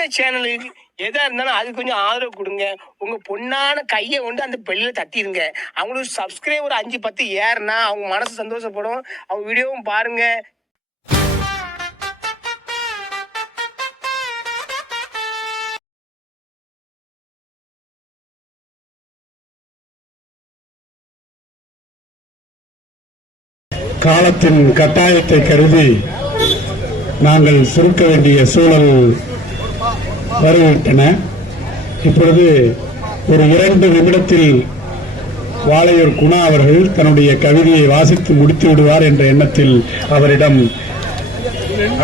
இந்த சேனலுக்கு எதா இருந்தாலும் அது கொஞ்சம் ஆதரவு கொடுங்க. உங்க பொண்ணான கையை கொண்டு அந்த பெல்லில் தட்டிடுங்க. அவங்களுக்கு சப்ஸ்கிரைபர் 5-10 ஏறுனா அவங்க மனசு சந்தோஷப்படும். அவங்க வீடியோவும் பாருங்க. காலத்தின் கட்டாயத்தை கருதி நாங்கள் சுருக்க வேண்டிய சூழல் வருகின்றன. இப்பொழுது ஒரு 2 நிமிடத்தில் வாளையூர் குணா அவர்கள் தன்னுடைய கவிதையை வாசித்து முடித்து விடுவார் என்ற எண்ணத்தில் அவரிடம்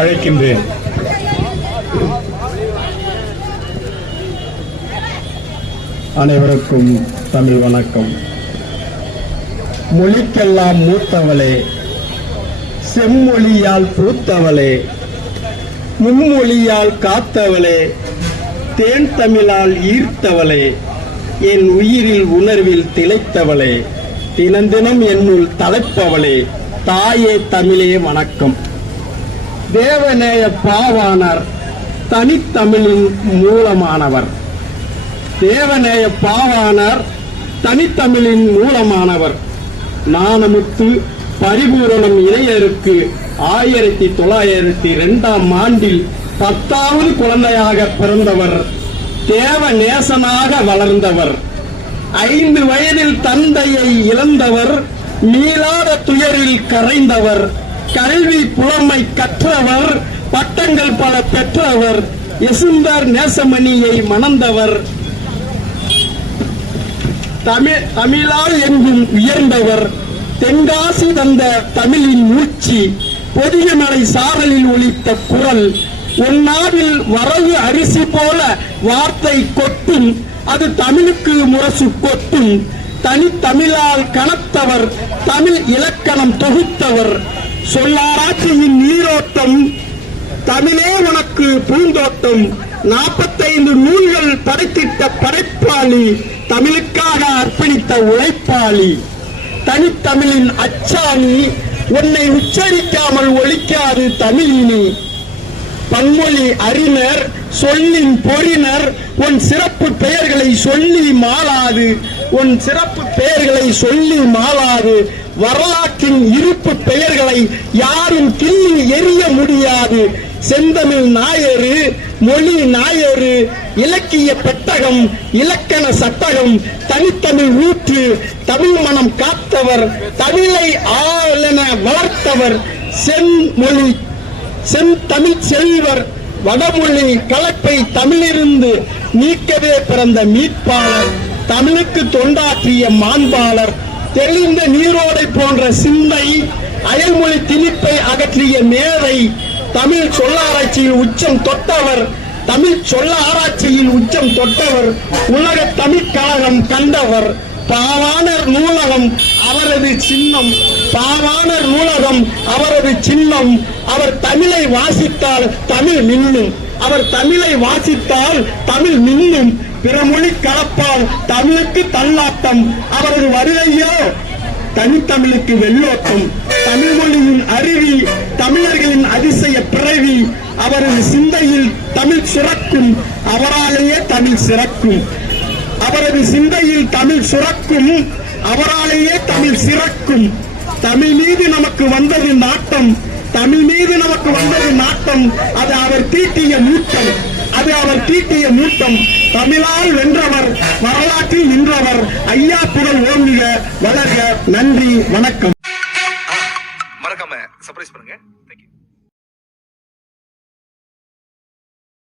அழைக்கின்றேன். அனைவருக்கும் தமிழ் வணக்கம். மொழிக்கெல்லாம் மூத்தவளே, செம்மொழியால் பூத்தவளே, மும்மொழியால் காத்தவளே, தேன் தமிழால் ஈர்த்தவளே, என் உயிரில் உணர்வில் திளைத்தவளே, தினந்தினம் என்னுள் தலைப்பவளே, தாயே தமிழே வணக்கம். தேவநேய பாவாணர் தனித்தமிழின் மூலமானவர். தேவநேய பாவாணர் தனித்தமிழின் மூலமானவர். நாணமுத்து பரிபூரணம் இளையருக்கு 1902ஆம் ஆண்டில் 10வது குழந்தையாக பிறந்தவர். தேவ நேசனாக வளர்ந்தவர். 5 வயதில் தந்தையை இழந்தவர். மீளாத துயரில் கரைந்தவர். கல்வி புலமை கற்றவர். பட்டங்கள் பல பெற்றவர். எசுந்தர் நேசமணியை மணந்தவர். தமிழால் எங்கும் உயர்ந்தவர். தென்காசி தந்த தமிழின் மூச்சு. பொதிகமலை சாரலில் ஒலித்த குரல். ஒன்னாவில் வரவு அரிசி போல வார்த்தை கொட்டும். அது தமிழுக்கு முரசு கொட்டும். தனித்தமிழால் கனத்தவர். தமிழ் இலக்கணம் தொகுத்தவர். சொல்லாராட்சியின் நீரோட்டம். தமிழே உனக்கு பூந்தோட்டம். 45 நூல்கள் படைத்திட்ட படைப்பாளி. தமிழுக்காக அர்ப்பணித்த உழைப்பாளி. தனித்தமிழின் அச்சாணி. உன்னை உச்சரிக்காமல் ஒலிக்காது தமிழினி. பன்மொழி அறிஞர். சொல்லின் பொறிஞர். உன் சிறப்பு பெயர்களை சொல்லி மாளாது. உன் சிறப்பு பெயர்களை சொல்லி மாளாது. வரலாற்றின் இருப்பு பெயர்களை யாரும் கிள்ளி எறிய முடியாது. செந்தமிழ் நாயரு. மொழி நாயரு. இலக்கிய பெட்டகம். இலக்கண சட்டகம். தனித்தமிழ் ஊற்று. தமிழ் மனம் காத்தவர். தமிழை ஆளென வளர்த்தவர். செம்மொழி செந்தமிழ் செல்வர். வடமொழி கலப்பை தமிழிலிருந்து நீக்கவே பிறந்த மீட்பாளர். தமிழுக்கு தொண்டாற்றிய மாண்பாளர். தெளிந்த நீரோடை போன்ற சிந்தை. அயல்மொழி திணிப்பை அகற்றிய மேதை. தமிழ் சொல்லாராய்ச்சியில் உச்சம் தொட்டவர். தமிழ் சொல்ல ஆராய்ச்சியில் உச்சம் தொட்டவர். உலக தமிழ் கழகம் கண்டவர். பாவாணர் நூலகம் அவரது சின்னம். பாவாணர் நூலகம் அவரது சின்னம். அவர் தமிழை வாசித்தால் தமிழ் மின்னும். அவர் தமிழை வாசித்தால் தமிழ் மின்னும். பிறமொழி கலப்பால் தமிழுக்கு தள்ளாட்டம். அவரது வருகையோ தனித்தமிழுக்கு வெள்ளோட்டம். தமிழ் மொழியின் அருவி. தமிழர்களின் அதிசய பிறவி. அவரது சிந்தையில் தமிழ் சுரக்கும். அவராலேயே தமிழ் சிறக்கும். அவரது சிந்தையில் தமிழ் சுரக்கும். அவராலேயே தமிழ் சிறக்கும். தமிழ் மீது நமக்கு வந்தது நாட்டம். தமிழ் மீது நமக்கு வந்தது நாட்டம். அது அவர் தீட்டிய மூட்டம். அது அவர் தீட்டிய மூட்டம். தமிழால் வென்றவர். வரலாற்றில் நின்றவர். ஐயா புகழ் ஓங்குக வளர்க. நன்றி வணக்கம். மறக்காம சர்ப்ரைஸ் பண்ணுங்க.